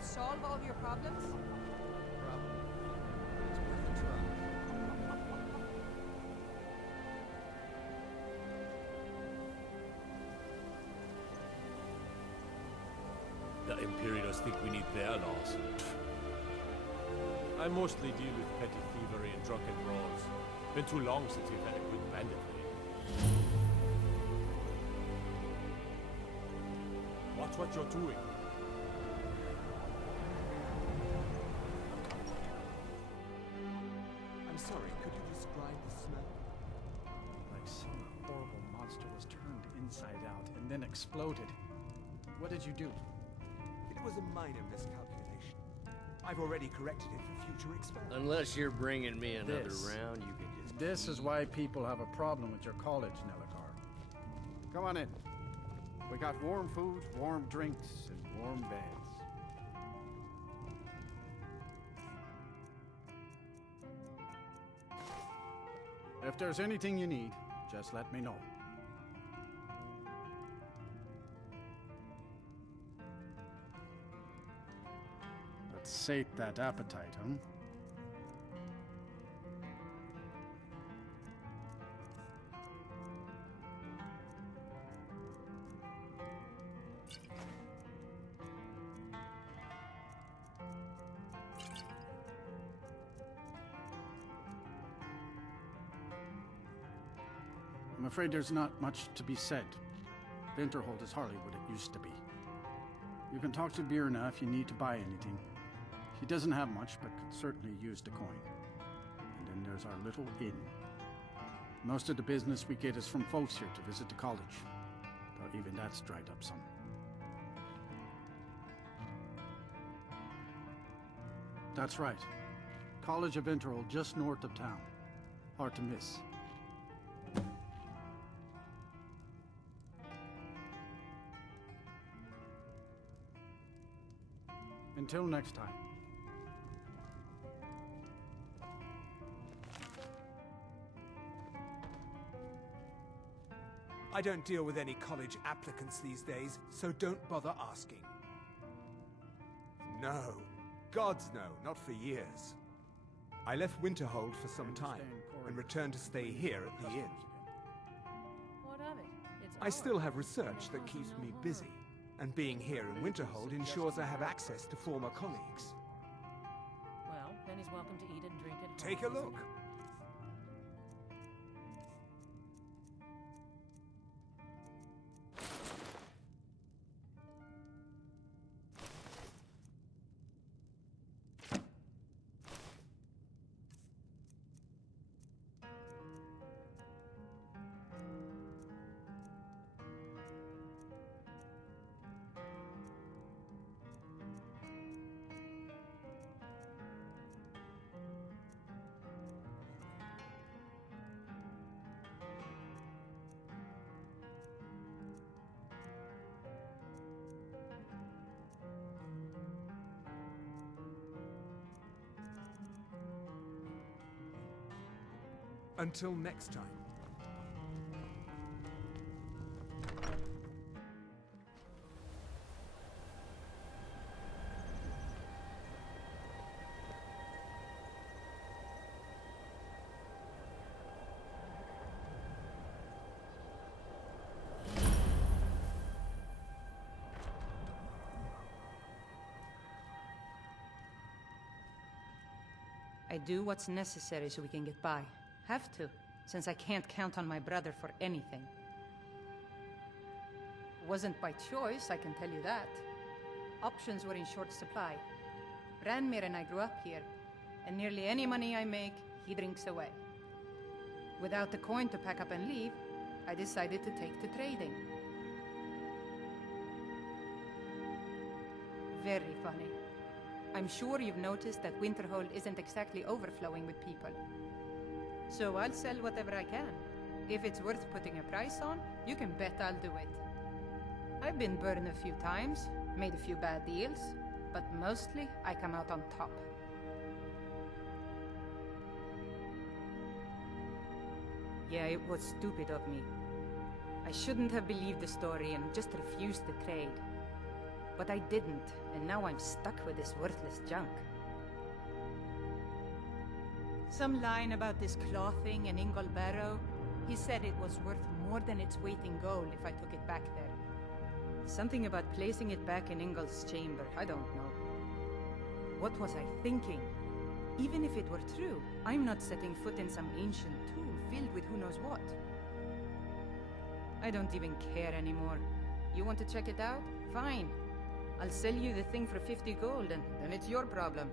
Solve all of your problems? Probably. It's worth a try. The Imperials think we need their laws. I mostly deal with petty thievery and drunken brawls. Been too long since we've had a good bandit raid. Watch what you're doing. I'm sorry, could you describe the smell? Like some horrible monster was turned inside out and then exploded. What did you do? It was a minor miscalculation. I've already corrected it for future experiments. Unless you're bringing me another This. round, you can just... This is why people have a problem with your college, Nelligar. Come on in. We got warm food, warm drinks, and warm beds. If there's anything you need, just let me know. Let's sate that appetite, huh? I'm afraid there's not much to be said. Winterhold is hardly what it used to be. You can talk to Birna if you need to buy anything. He doesn't have much, but could certainly use the coin. And then there's our little inn. Most of the business we get is from folks here to visit the college, though even that's dried up some. That's right. College of Winterhold, just north of town. Hard to miss. Until next time. I don't deal with any college applicants these days, so don't bother asking. No. Gods no, not for years. I left Winterhold for some time, and returned to stay here at the inn. What of it? It's I still have research that keeps me busy, and being here in Winterhold ensures I have access to former colleagues. Well, then he's welcome to eat and drink at home. Take a look. Until next time. I do what's necessary so we can get by. Have to, since I can't count on my brother for anything. Wasn't by choice, I can tell you that. Options were in short supply. Ranmir and I grew up here, and nearly any money I make, he drinks away. Without the coin to pack up and leave, I decided to take to trading. Very funny. I'm sure you've noticed that Winterhold isn't exactly overflowing with people. So I'll sell whatever I can. If it's worth putting a price on, you can bet I'll do it. I've been burned a few times, made a few bad deals, but mostly I come out on top. Yeah, it was stupid of me. I shouldn't have believed the story and just refused the trade. But I didn't, and now I'm stuck with this worthless junk. Some line about this clothing in Ingol Barrow. He said it was worth more than its weight in gold if I took it back there. Something about placing it back in Ingol's chamber, I don't know. What was I thinking? Even if it were true, I'm not setting foot in some ancient tomb filled with who knows what. I don't even care anymore. You want to check it out? Fine. I'll sell you the thing for 50 gold, and then it's your problem.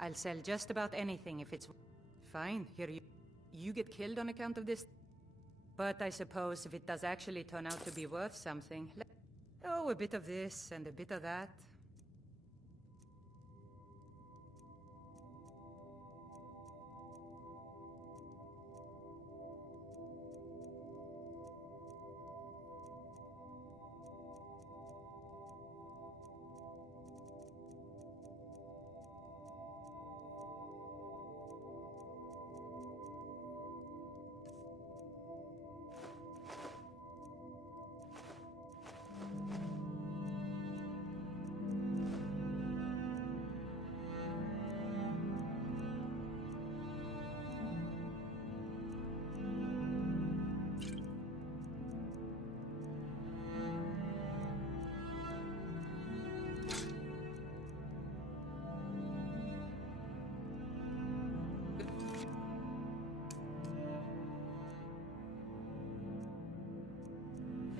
I'll sell just about anything if it's... Fine, here you... You get killed on account of this? But I suppose if it does actually turn out to be worth something... Oh, a bit of this and a bit of that.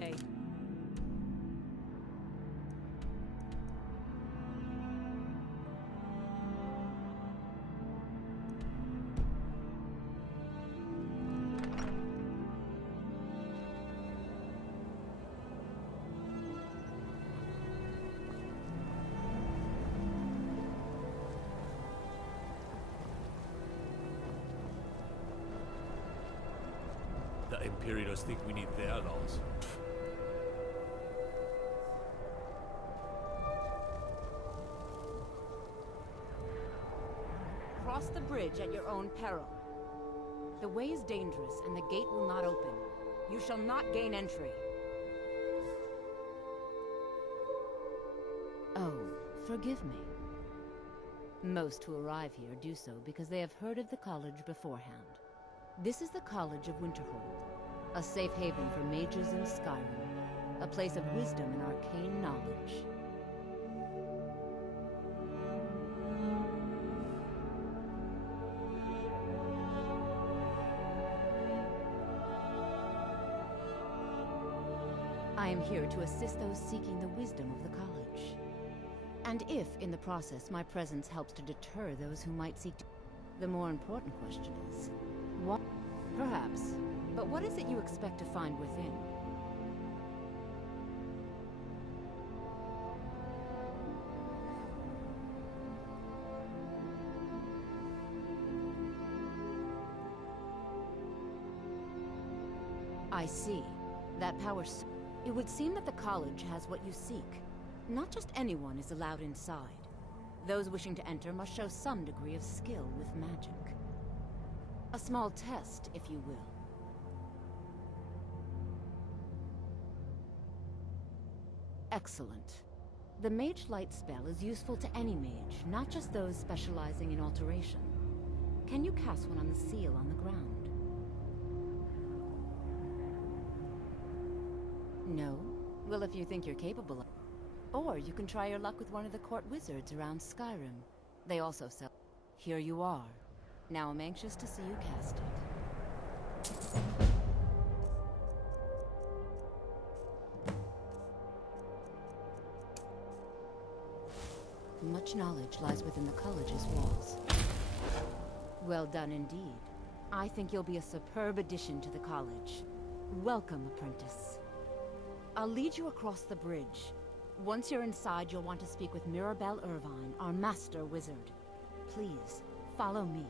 Hey. The Imperials think we need their laws. Cross the bridge at your own peril. The way is dangerous, and the gate will not open. You shall not gain entry. Oh, forgive me. Most who arrive here do so because they have heard of the college beforehand. This is the College of Winterhold, a safe haven for mages in Skyrim, a place of wisdom and arcane knowledge. I am here to assist those seeking the wisdom of the college. And if, in the process, my presence helps to deter those who might seek to... The more important question is, what? Perhaps. But what is it you expect to find within? I see. That power... It would seem that the college has what you seek. Not just anyone is allowed inside. Those wishing to enter must show some degree of skill with magic. A small test, if you will. Excellent. The Mage Light spell is useful to any mage, not just those specializing in alteration. Can you cast one on the seal on the ground? No? Well, if you think you're capable of... Or you can try your luck with one of the court wizards around Skyrim. They also sell... Here you are. Now I'm anxious to see you cast it. Much knowledge lies within the college's walls. Well done indeed. I think you'll be a superb addition to the college. Welcome, apprentice. I'll lead you across the bridge. Once you're inside, you'll want to speak with Mirabelle Irvine, our master wizard. Please, follow me.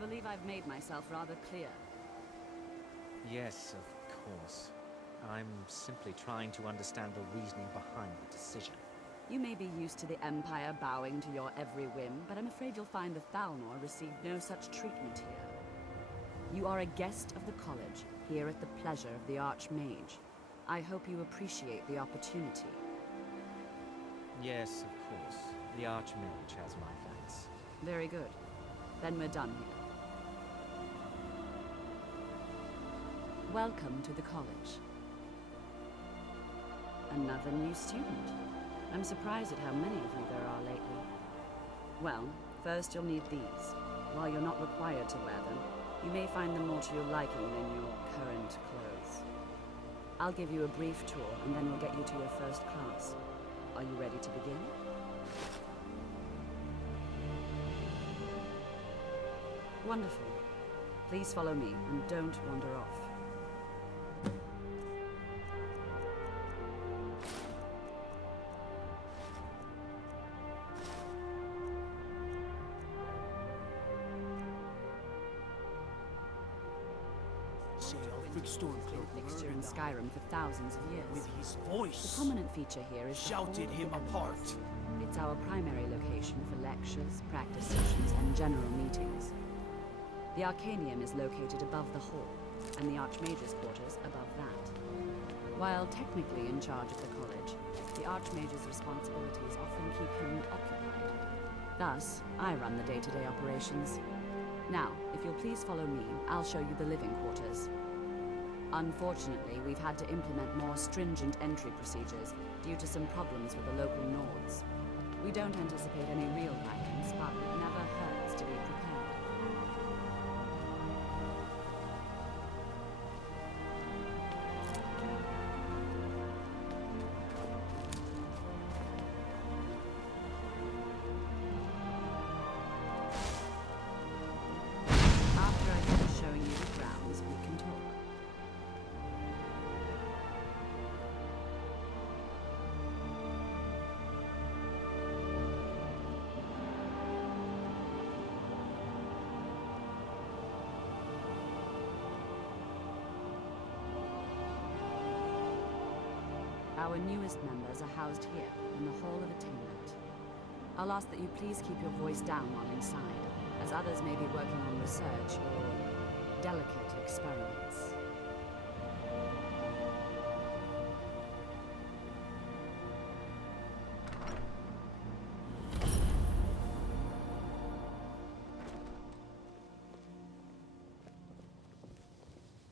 believe I've made myself rather clear. Yes, of course. I'm simply trying to understand the reasoning behind the decision. You may be used to the Empire bowing to your every whim, but I'm afraid you'll find the Thalmor received no such treatment here. You are a guest of the college, here at the pleasure of the Archmage. I hope you appreciate the opportunity. Yes, of course. The Archmage has my thanks. Very good. Then we're done here. Welcome to the college. Another new student. I'm surprised at how many of you there are lately. Well, first you'll need these. While you're not required to wear them, you may find them more to your liking than your current clothes. I'll give you a brief tour, and then we'll get you to your first class. Are you ready to begin? Wonderful. Please follow me, and don't wander off. Fixture in Skyrim for thousands of years. With his The voice, prominent feature here is the shouted Hall of him the apart. Elements. It's our primary location for lectures, practice sessions, and general meetings. The Arcanium is located above the hall, and the Archmage's quarters above that. While technically in charge of the college, the Archmage's responsibilities often keep him occupied. Thus, I run the day-to-day operations. Now, if you'll please follow me, I'll show you the living quarters. Unfortunately, we've had to implement more stringent entry procedures due to some problems with the local Nords. We don't anticipate any real violence, but it never hurts to be prepared. After I finish showing you the grounds, we can talk. Our newest members are housed here, in the Hall of Attainment. I'll ask that you please keep your voice down while inside, as others may be working on research or delicate experiments.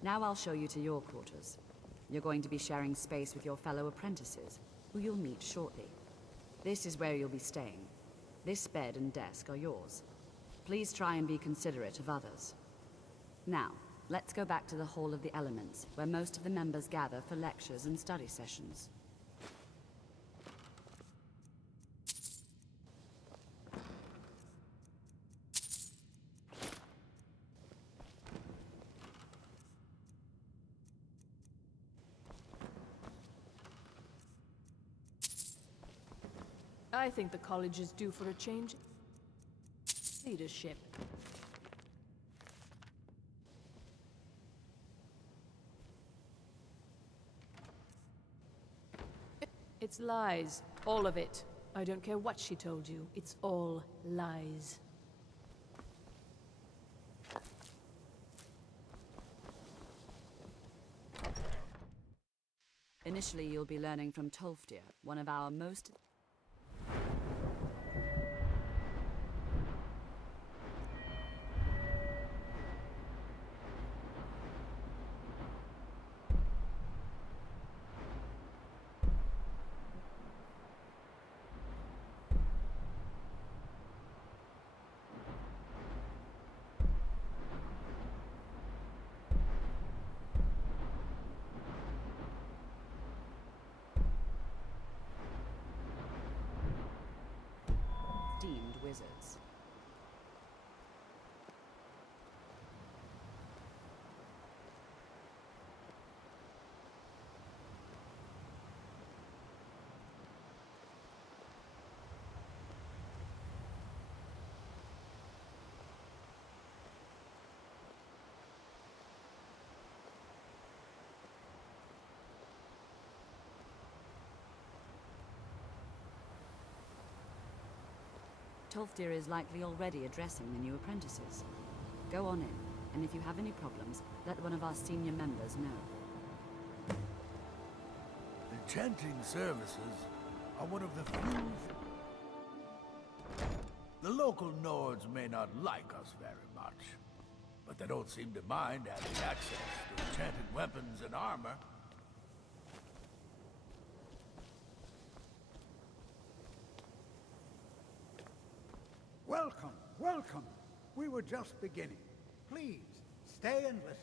Now I'll show you to your quarters. You're going to be sharing space with your fellow apprentices, who you'll meet shortly. This is where you'll be staying. This bed and desk are yours. Please try and be considerate of others. Now, let's go back to the Hall of the Elements, where most of the members gather for lectures and study sessions. I think the college is due for a change. Leadership. It's lies. All of it. I don't care what she told you. It's all lies. Initially, you'll be learning from Tolfdir, one of our most... esteemed wizards. Tolfdir is likely already addressing the new apprentices. Go on in, and if you have any problems, let one of our senior members know. Enchanting services are one of the few... The local Nords may not like us very much, but they don't seem to mind having access to enchanted weapons and armor. Welcome, welcome. We were just beginning. Please, stay and listen.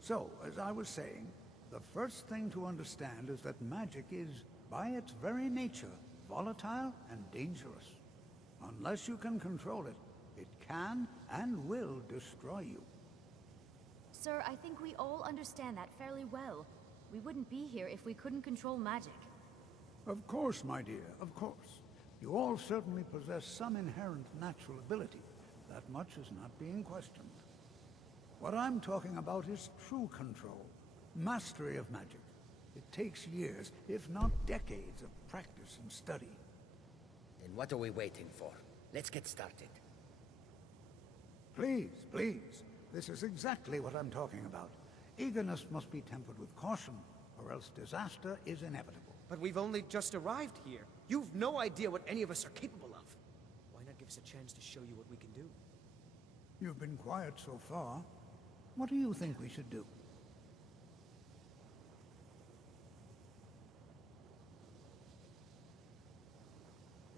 So, as I was saying, the first thing to understand is that magic is, by its very nature, volatile and dangerous. Unless you can control it, it can and will destroy you. Sir, I think we all understand that fairly well. We wouldn't be here if we couldn't control magic. Of course, my dear, of course. You all certainly possess some inherent natural ability. That much is not being questioned. What I'm talking about is true control, mastery of magic. It takes years, if not decades, of practice and study. Then what are we waiting for? Let's get started. Please, please. This is exactly what I'm talking about. Eagerness must be tempered with caution, or else disaster is inevitable. But we've only just arrived here. You've no idea what any of us are capable of. Why not give us a chance to show you what we can do? You've been quiet so far. What do you think we should do?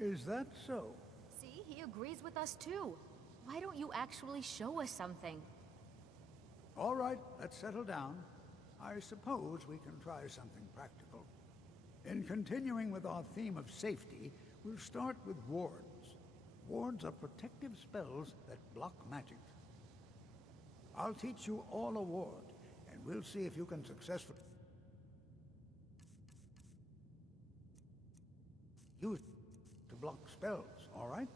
Is that so? See, he agrees with us too. Why don't you actually show us something? All right, let's settle down. I suppose we can try something practical. In continuing with our theme of safety, we'll start with wards. Wards are protective spells that block magic. I'll teach you all a ward, and we'll see if you can successfully use it to block spells, all right?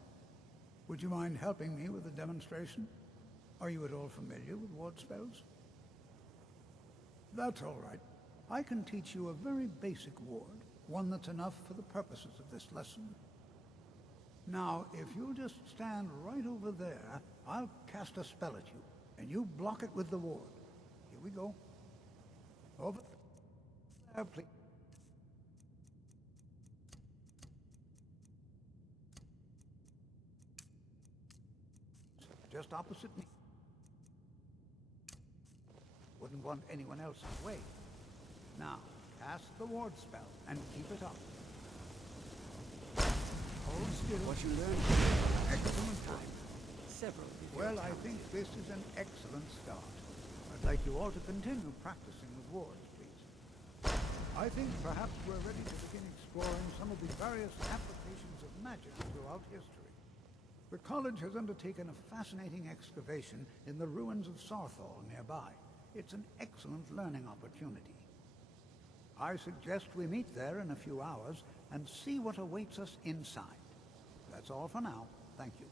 Would you mind helping me with the demonstration? Are you at all familiar with ward spells? That's all right. I can teach you a very basic ward, one that's enough for the purposes of this lesson. Now, if you'll just stand right over there, I'll cast a spell at you, and you block it with the ward. Here we go. Over there, please. Just opposite me. Wouldn't want anyone else's way. Now, cast the ward spell, and keep it up. Hold still. What you learned here. Excellent time. Several. Well, I think this is an excellent start. I'd like you all to continue practicing with wards, please. I think perhaps we're ready to begin exploring some of the various applications of magic throughout history. The college has undertaken a fascinating excavation in the ruins of Sarthal nearby. It's an excellent learning opportunity. I suggest we meet there in a few hours and see what awaits us inside. That's all for now. Thank you.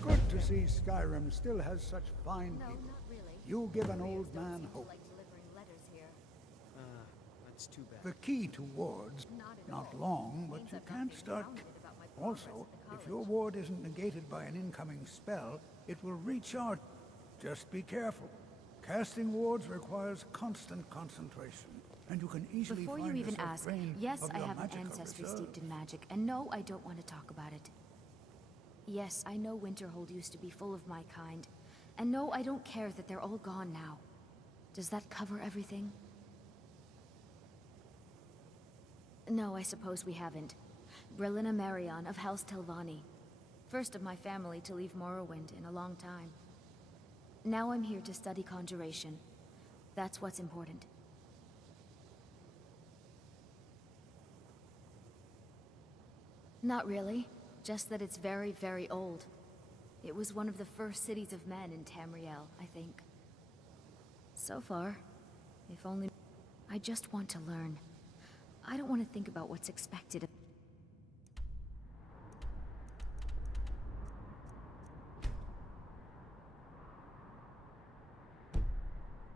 Good to see Skyrim still has such fine No, people. not really. You give an Couriers old don't man seem to hope. like delivering letters here. That's too bad. The key to wards, not long, but Means you I've not can't been start... grounded about my progress Also, at the if your college. ward isn't negated by an incoming spell, it will recharge. Just be careful. Casting wards requires constant concentration, and you can easily Before find you even yourself ask, drained yes, of I your have an magical ancestry reserves. steeped in magic, and no, I don't want to talk about it. Yes, I know Winterhold used to be full of my kind, and no, I don't care that they're all gone now. Does that cover everything? No, I suppose we haven't. Brillina Marion of House Telvanni. First of my family to leave Morrowind in a long time. Now I'm here to study conjuration. That's what's important. Not really. Just that it's very, very old. It was one of the first cities of men in Tamriel, I think. So far, if only... I just want to learn. I don't want to think about what's expected of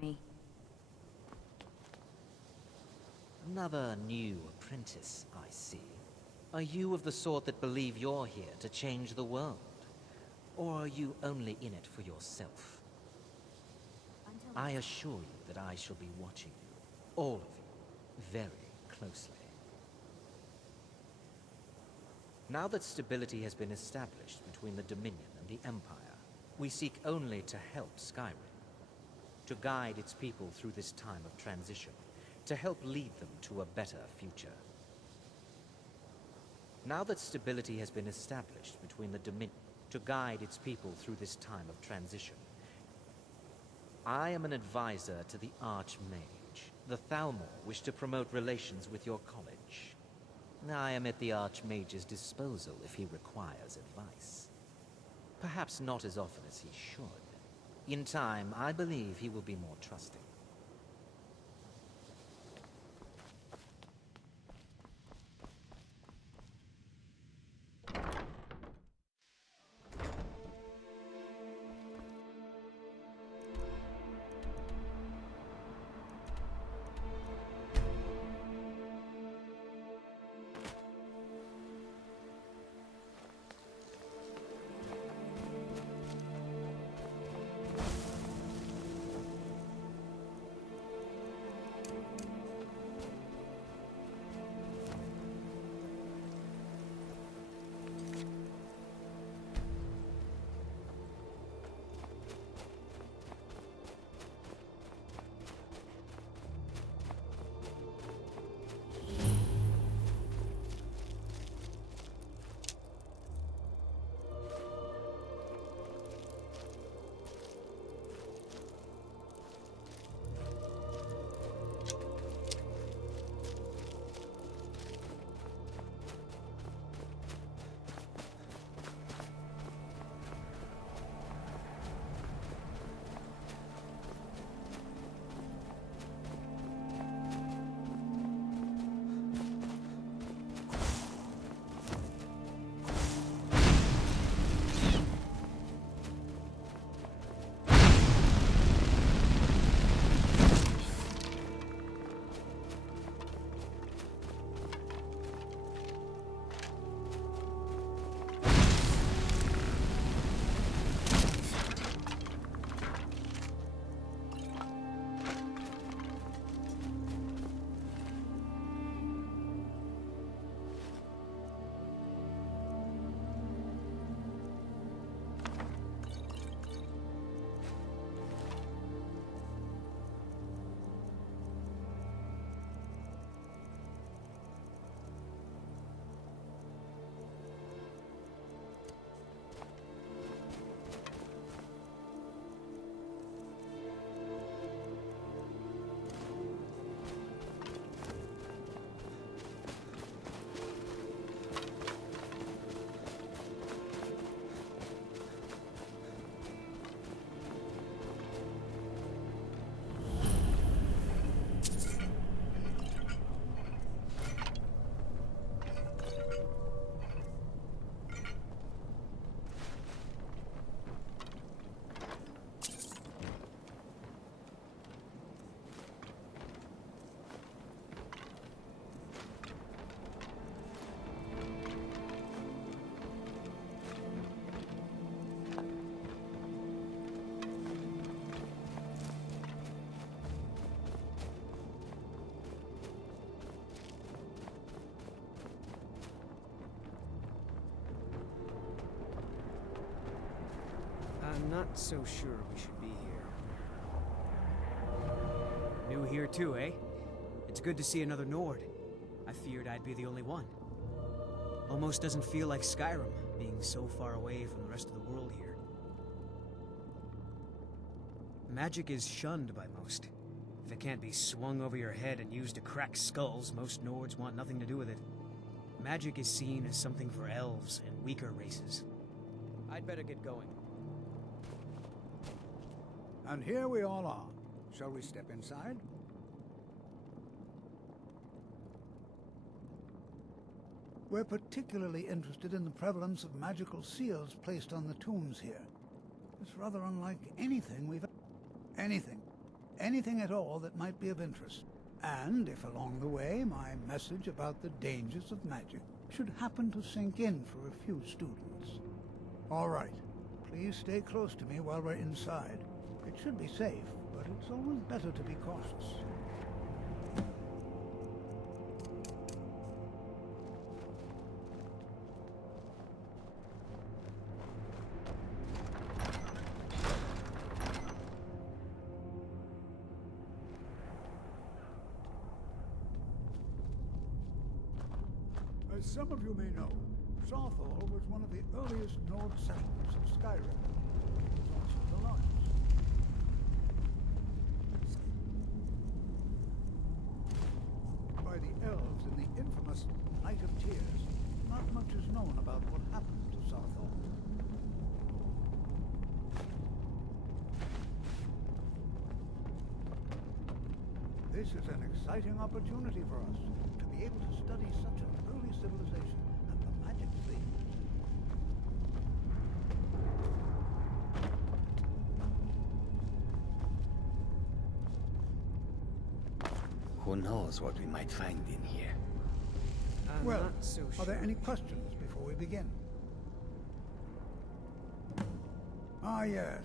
me. Another new apprentice, I see. Are you of the sort that believe you're here to change the world? Or are you only in it for yourself? I assure you that I shall be watching you, all of you, very closely. Now that stability has been established between the Dominion and the Empire, we seek only to help Skyrim, to guide its people through this time of transition, to help lead them to a better future. Now that stability has been established between the Dominion, to guide its people through this time of transition, I am an advisor to the Archmage. The Thalmor wish to promote relations with your college. I am at the Archmage's disposal if he requires advice. Perhaps not as often as he should. In time, I believe he will be more trusting. I'm not so sure we should be here. New here too, eh? It's good to see another Nord. I feared I'd be the only one. Almost doesn't feel like Skyrim, being so far away from the rest of the world here. Magic is shunned by most. If it can't be swung over your head and used to crack skulls, most Nords want nothing to do with it. Magic is seen as something for elves and weaker races. I'd better get going. And here we all are. Shall we step inside? We're particularly interested in the prevalence of magical seals placed on the tombs here. It's rather unlike anything we've... Anything at all that might be of interest. And if along the way my message about the dangers of magic should happen to sink in for a few students. All right. Please stay close to me while we're inside. It should be safe, but it's always better to be cautious. As some of you may know, Southall was one of the earliest Nord settlements of Skyrim. It was also the largest. By the elves in the infamous Night of Tears, not much is known about what happened to Southall. This is an exciting opportunity for us to be able to study such an early civilization and the magic they used. Who knows what we might find in here? Well, are there any questions before we begin? Ah, yes.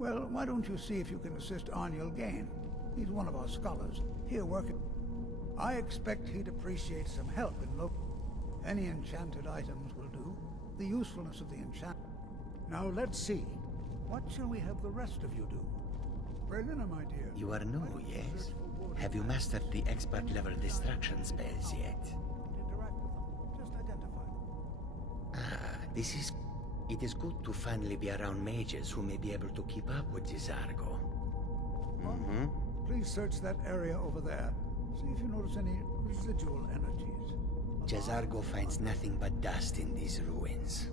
Well, why don't you see if you can assist Arniel Gain? He's one of our scholars, here working. I expect he'd appreciate some help in any enchanted items will do. The usefulness of the enchant. Now let's see. What shall we have the rest of you do? Brelina, my dear. You are new, yes? Have you mastered the expert level distraction spells yet? Interact with them. Just identify them. This is... It is good to finally be around mages who may be able to keep up with Jizargo. Please search that area over there. See if you notice any residual energies. Jizargo finds nothing but dust in these ruins.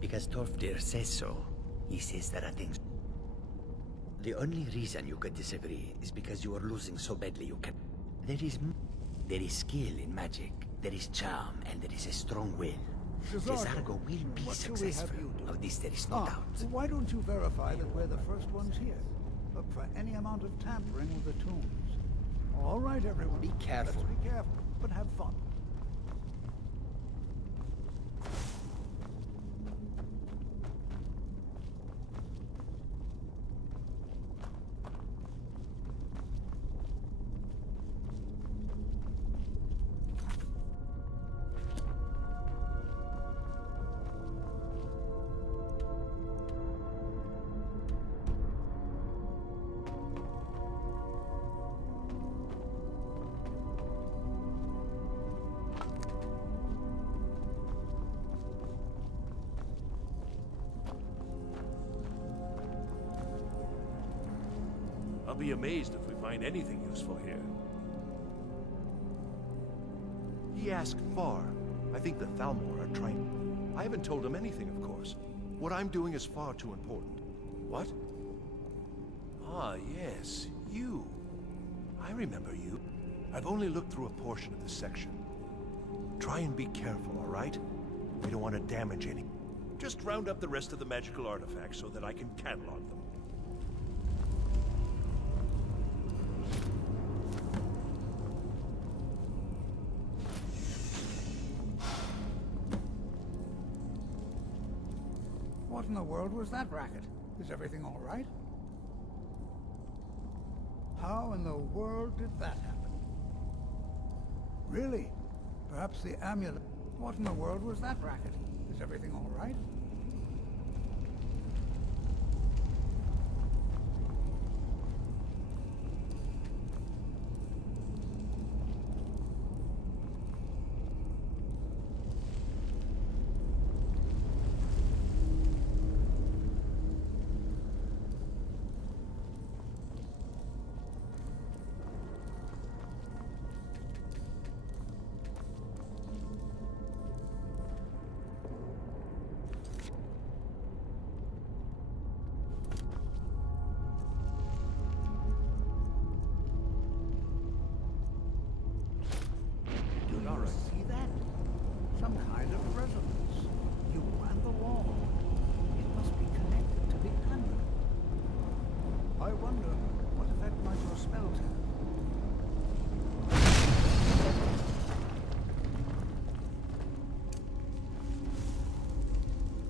Because Torfdir says so. He says there are things... The only reason you could disagree is because you are losing so badly you can... There is skill in magic, there is charm, and there is a strong will. Jizargo will be successful. Of this there is no doubt. Well, why don't you verify that we're the first ones here? Look for any amount of tampering with the tombs. All right, everyone. Be careful. Let's be careful, but have fun. I'll be amazed if we find anything useful here. He asked far. I think the Thalmor are trying... I haven't told him anything, of course. What I'm doing is far too important. What? Ah, yes, you. I remember you. I've only looked through a portion of this section. Try and be careful, all right? We don't want to damage any. Just round up the rest of the magical artifacts so that I can catalog them. What in the world was that racket? Is everything all right? How in the world did that happen? Really? Perhaps the amulet... What in the world was that racket? Is everything all right?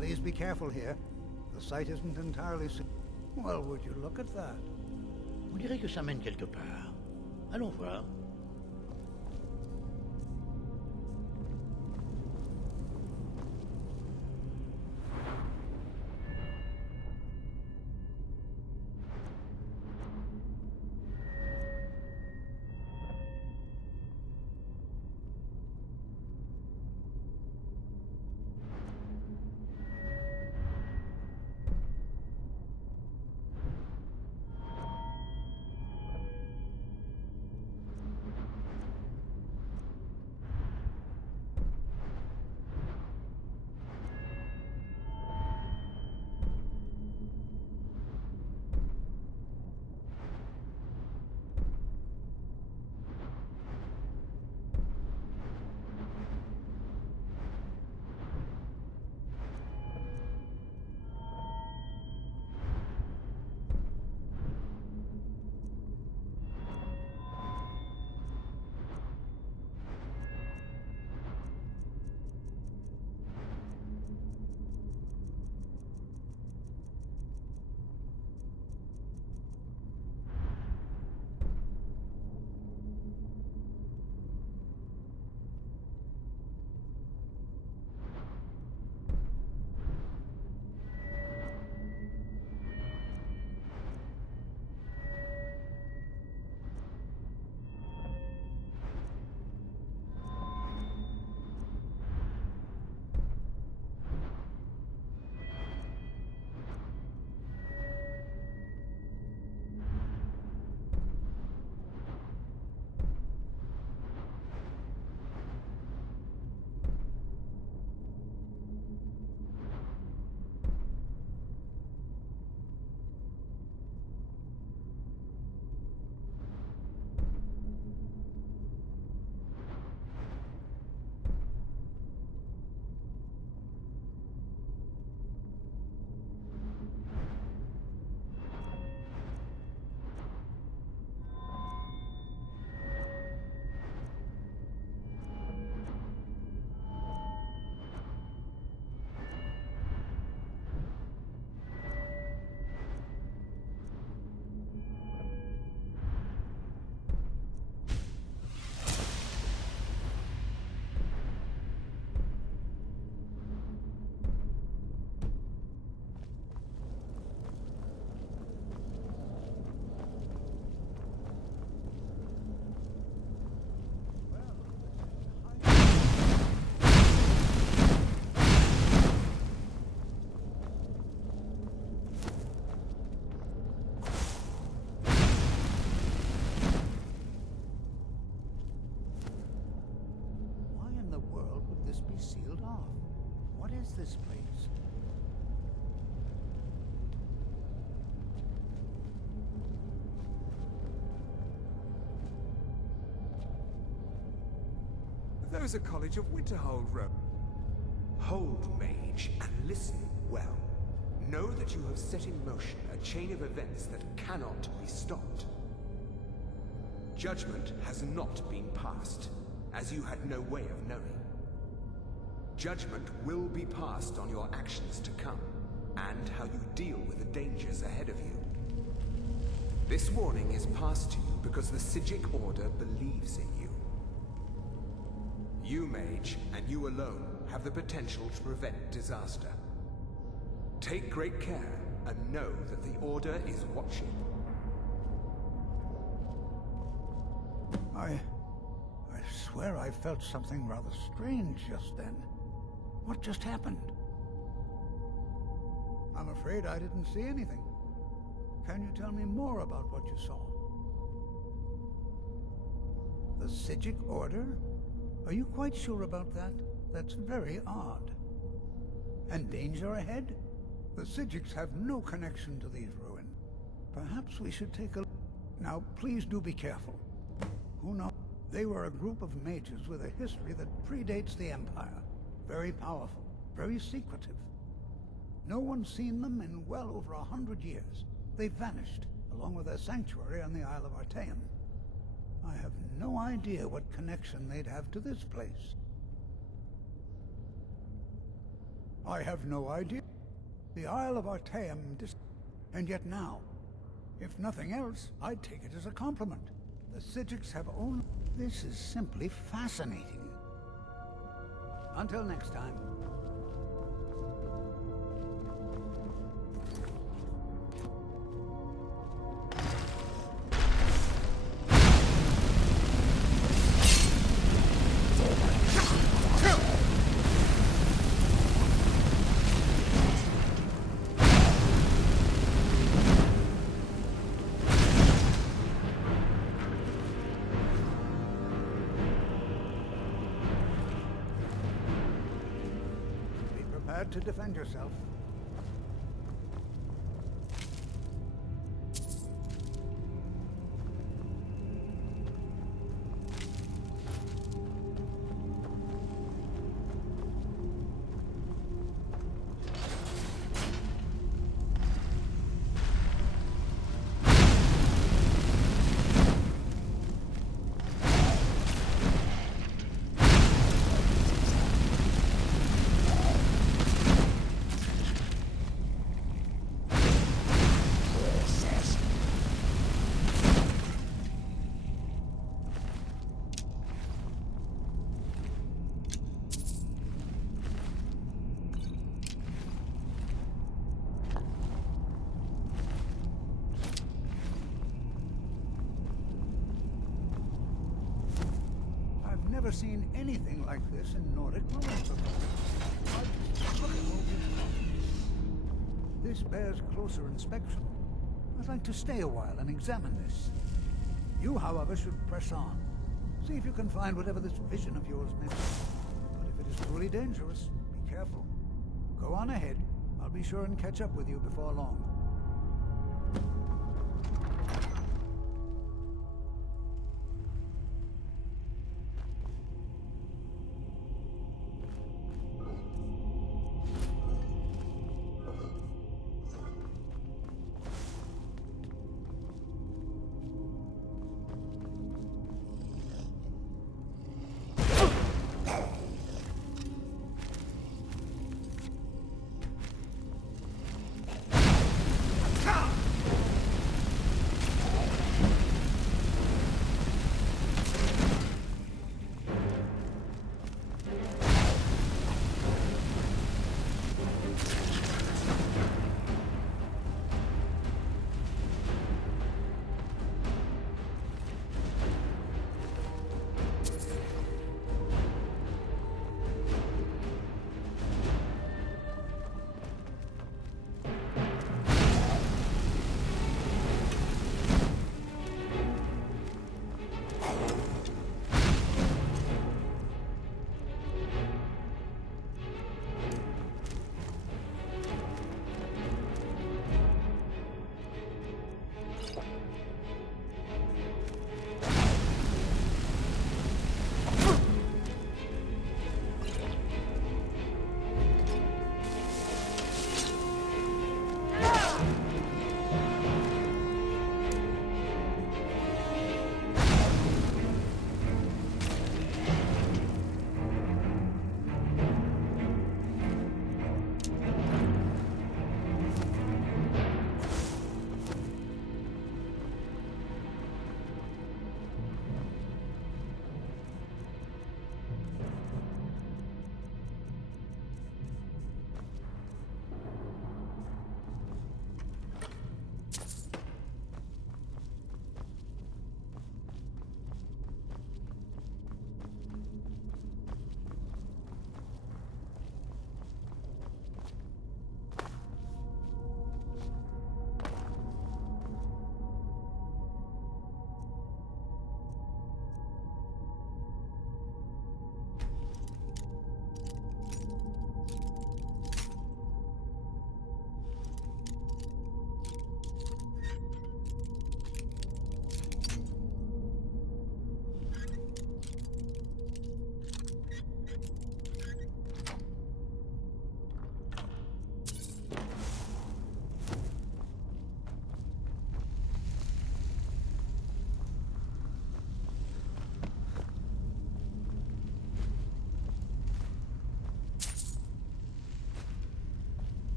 Please be careful here. The site isn't entirely Well, would you look at that? On dirait que ça mène quelque part. Allons voir. Sealed off. What is this place? There's a College of Winterhold Road. Hold, mage, and listen well. Know that you have set in motion a chain of events that cannot be stopped. Judgment has not been passed, as you had no way of knowing. Judgment will be passed on your actions to come, and how you deal with the dangers ahead of you. This warning is passed to you because the Psijic Order believes in you. You, mage, and you alone, have the potential to prevent disaster. Take great care, and know that the Order is watching. I swear I felt something rather strange just then. What just happened? I'm afraid I didn't see anything. Can you tell me more about what you saw? The Psijic Order? Are you quite sure about that? That's very odd. And danger ahead? The Psijics have no connection to these ruins. Perhaps we should take a... Now, please do be careful. Who knows? They were a group of mages with a history that predates the Empire. Very powerful, very secretive. No one's seen them in well over 100 years. They vanished, along with their sanctuary on the Isle of Artaeum. I have no idea what connection they'd have to this place. I have no idea. The Isle of Artaeum and yet now, if nothing else, I'd take it as a compliment. The Psijics have only... This is simply fascinating. Until next time. To defend yourself. Never seen anything like this in Nordic ruins before. Just look at all these copies. This bears closer inspection. I'd like to stay a while and examine this. You, however, should press on. See if you can find whatever this vision of yours may be. But if it is truly dangerous, be careful. Go on ahead. I'll be sure and catch up with you before long.